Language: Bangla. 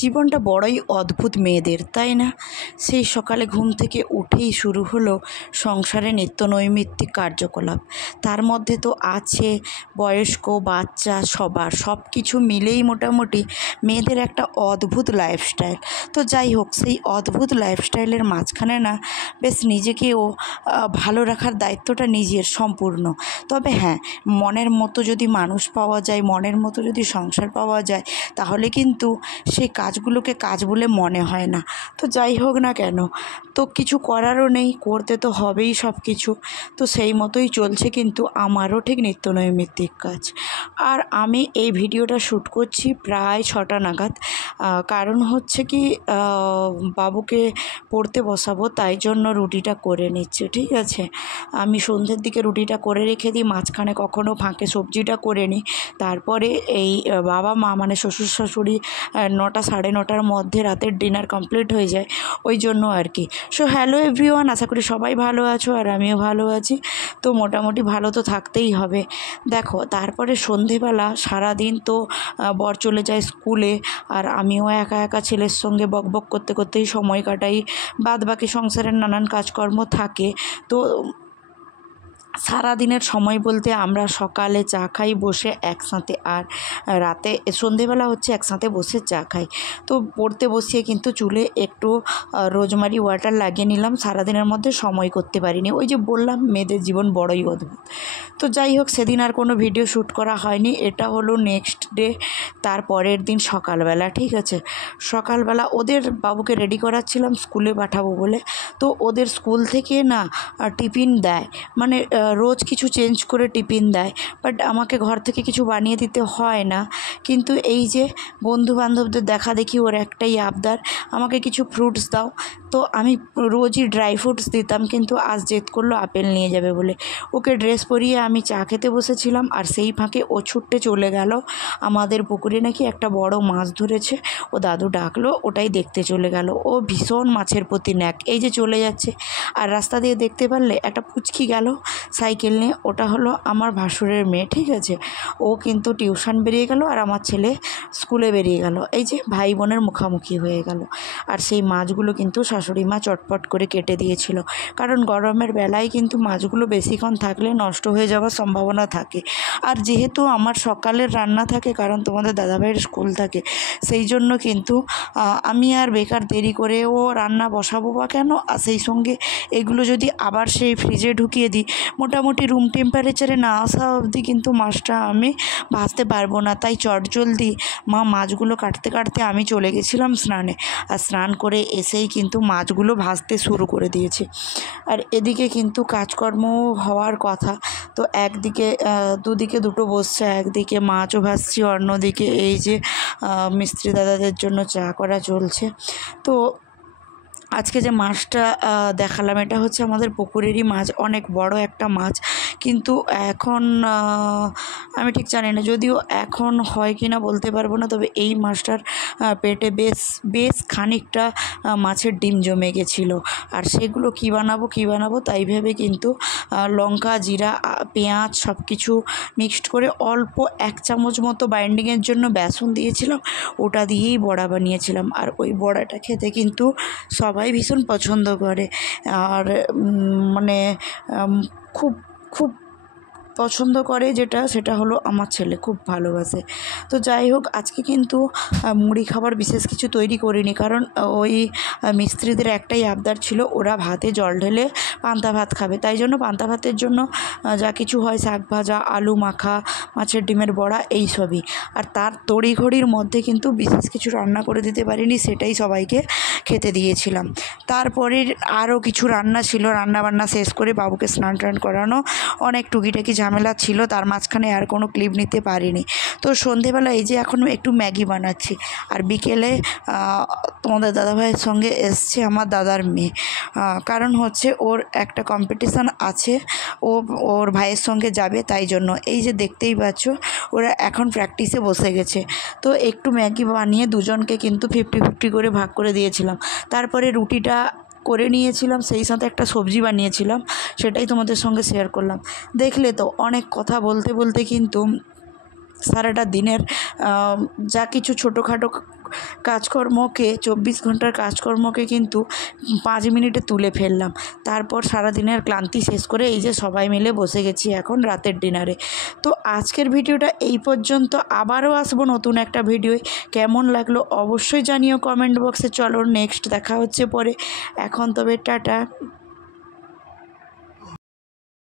জীবনটা বড়ই অদ্ভুত মেয়েদের, তাই না? সেই সকালে ঘুম থেকে উঠেই শুরু হলো সংসারে নিত্যনৈমিত্তিক কার্যকলাপ। তার মধ্যে তো আছে বয়স্ক, বাচ্চা, সব কিছু মিলেই মোটামুটি মেয়েদের একটা অদ্ভুত লাইফস্টাইল। তো যাই হোক, সেই অদ্ভুত লাইফস্টাইলের মাঝখানে না বেশ নিজেকেও ভালো রাখার দায়িত্বটা নিজের সম্পূর্ণ। তবে হ্যাঁ, মনের মতো যদি মানুষ পাওয়া যায়, মনের মতো যদি সংসার পাওয়া যায়, তাহলে কিন্তু সেই কাজগুলোকে কাজ বলে মনে হয় না। তো যাই হোক না কেন, তো কিছু করারও নেই, করতে তো হবেই সব কিছু। তো সেই মতোই চলছে কিন্তু আমারও ঠিক নিত্যনৈমিত্তিক কাজ। আর আমি এই ভিডিওটা শ্যুট করছি প্রায় 6টা নাগাদ। কারণ হচ্ছে কি, বাবুকে পড়তে বসাবো, তাই জন্য রুটিটা করে নিচ্ছি। ঠিক আছে, আমি সন্ধ্যের দিকে রুটিটা করে রেখে দিই, মাঝখানে কখনো ফাঁকে সবজিটা করে নিই। তারপরে এই বাবা মা মানে শ্বশুর শাশুড়ি 9টা সাড়ে 9টার মধ্যে রাতের ডিনার কমপ্লিট হয়ে যায়, ওই জন্য আর কি। সো হ্যালো এভরিওয়ান, আশা করি সবাই ভালো আছো আর আমিও ভালো আছি। তো মোটামুটি ভালো তো থাকতেই হবে। দেখো, তারপরে সন্ধেবেলা সারাদিন তো বর চলে যায় স্কুলে, আর আমিও একা একা ছেলের সঙ্গে বকবক করতে করতেই সময় কাটাই। বাদ বাকি সংসারের নানান কাজকর্ম থাকে। তো সারাদিনের সময় বলতে আমরা সকালে চা খাই বসে একসাথে, আর রাতে সন্ধেবেলা হচ্ছে একসাথে বসে চা খাই। তো পড়তে বসিয়ে কিন্তু চুলে একটু রোজমারি ওয়াটার লাগিয়ে নিলাম, সারাদিনের মধ্যে সময় করতে পারিনি। ওই যে বললাম, মেয়েদের জীবন বড়ই অদ্ভুত। তো যাই হোক, সেদিন আর কোনো ভিডিও শ্যুট করা হয়নি। এটা হলো নেক্সট ডে, তার পরের দিন সকালবেলা। ঠিক আছে, সকালবেলা ওদের বাবুকে রেডি করাচ্ছিলাম স্কুলে পাঠাবো বলে। তো ওদের স্কুল থেকে না টিফিন দেয়, মানে রোজ কিছু চেঞ্জ করে টিফিন দেয়, বাট আমাকে ঘর থেকে কিছু বানিয়ে দিতে হয় না। কিন্তু এই যে বন্ধুবান্ধবদের দেখা দেখি ওর একটাই আবদার, আমাকে কিছু ফ্রুটস দাও। তো আমি রোজই ড্রাই ফ্রুটস দিতাম, কিন্তু আজ জেদ করলো আপেল নিয়ে যাবে বলে। ওকে ড্রেস পরিয়ে আমি চা খেতে বসেছিলাম, আর সেই ফাঁকে ও ছুটতে চলে গেল আমাদের পুকুরে নাকি একটা বড় মাছ ধরেছে। ও দাদু ডাকলো, ওটাই দেখতে চলে গেল। ও ভীষণ মাছের প্রতি ন্যাক। এই যে চলে যাচ্ছে, আর রাস্তা দিয়ে দেখতে পারলে একটা পুচকি গেল সাইকেল নিয়ে, ওটা হলো আমার ভাসুরের মেয়ে। ঠিক আছে, ও কিন্তু টিউশন বেরিয়ে গেল আর আমার ছেলে স্কুলে বেরিয়ে গেল। এই যে ভাই বোনের মুখামুখি হয়ে গেল। আর সেই মাছগুলো কিন্তু শাশুড়ি মা চটপট করে কেটে দিয়েছিল, কারণ গরমের বেলায় কিন্তু মাছগুলো বেশিক্ষণ থাকলে নষ্ট হয়ে যাওয়ার সম্ভাবনা থাকে। আর যেহেতু আমার সকালের রান্না থাকে, কারণ তোমাদের দাদাভাইয়ের স্কুল থাকে, সেই জন্য কিন্তু আমি আর বেকার দেরি করেও রান্না বসাবো বা কেন। আর সেই সঙ্গে এগুলো যদি আবার সেই ফ্রিজে ঢুকিয়ে দিই, মোটামুটি রুম টেম্পারেচারে না আসা অবধি কিন্তু মাছটা আমি ভাজতে পারবো না। তাই চটজলদি মাছগুলো কাটতে কাটতে আমি চলে গেছিলাম স্নানে, আর স্নান করে এসেই কিন্তু মাছগুলো ভাজতে শুরু করে দিয়েছি। আর এদিকে কিন্তু কাজকর্ম হওয়ার কথা, তো একদিকে দুদিকে দুটো বসছে, একদিকে মাছও ভাজছি, অন্যদিকে এই যে মিস্ত্রি দাদাদের জন্য চা করা চলছে। তো আজকে যে মাছটা দেখালাম, এটা হচ্ছে আমাদের পুকুরেরই মাছ, অনেক বড় একটা মাছ। কিন্তু এখন আমি ঠিক জানি না, যদিও এখন হয় কি না বলতে পারবো না, তবে এই মাছটার পেটে বেশ খানিকটা মাছের ডিম জমে গেছিলো। আর সেগুলো কী বানাবো তাই ভেবে কিন্তু লঙ্কা, জিরা, পেঁয়াজ সব কিছু মিক্সড করে অল্প 1 চামচ মতো বাইন্ডিংয়ের জন্য বেসন দিয়েছিলাম, ওটা দিয়েই বড়া বানিয়েছিলাম। আর ওই বড়াটা খেতে কিন্তু সবাই ভীষণ পছন্দ করে, আর মানে খুব খুব পছন্দ করে, সেটা হলো আমার ছেলে খুব ভালোবাসে। তো যাই হোক, আজকে কিন্তু মুড়ি খাবার বিশেষ কিছু তৈরি করিনি, কারণ ওই মিস্ত্রিদের একটাই আবদার ছিল, ওরা ভাতে জল ঢেলে পান্তা ভাত খাবে। তাই জন্য পান্তা ভাতের জন্য যা কিছু হয়, শাক ভাজা, আলু মাখা, মাছের ডিমের বড়া, এই সবই। আর তার তড়িঘড়ির মধ্যে কিন্তু বিশেষ কিছু রান্না করে দিতে পারিনি, সেটাই সবাইকে খেতে দিয়েছিলাম। তারপরে আরও কিছু রান্না ছিল, রান্নাবান্না শেষ করে বাবুকে স্নান টান করানো, অনেক টুকিটাকি ঝামেলা ঝামেলা ছিল, তার মাঝখানে আর কোনো ক্লিপ নিতে পারিনি। তো সন্ধেবেলা এই যে এখন একটু ম্যাগি বানাচ্ছি, আর বিকেলে তোমাদের দাদাভাইয়ের সঙ্গে এসছে আমার দাদার মেয়ে, কারণ হচ্ছে ওর একটা কম্পিটিশান আছে, ওর ভাইয়ের সঙ্গে যাবে, তাই জন্য এই যে দেখতেই পাচ্ছ ওরা এখন প্র্যাকটিসে বসে গেছে। তো একটু ম্যাগি বানিয়ে দুজনকে কিন্তু 50-50 করে ভাগ করে দিয়েছিলাম। তারপরে রুটিটা করে নিয়েছিলাম, সেই সাথে একটা সবজি বানিয়েছিলাম, সেটাই তোমাদের সঙ্গে শেয়ার করলাম। দেখলে তো অনেক কথা বলতে বলতে কিন্তু সারাটা দিনের যা কিছু ছোটোখাটো কাজকর্মকে 24 ঘন্টার কাজকর্মকে কিন্তু 5 মিনিটে তুলে ফেললাম। তারপর সারা দিনের ক্লান্তি শেষ করে এই যে সবাই মিলে বসে গেছি এখন রাতের ডিনারে। তো আজকের ভিডিওটা এই পর্যন্ত, আবারও আসবো নতুন একটা ভিডিওয়। কেমন লাগলো অবশ্যই জানিও কমেন্ট বক্সে। চলো নেক্সট দেখা হচ্ছে পরে, এখন তবে টাটা।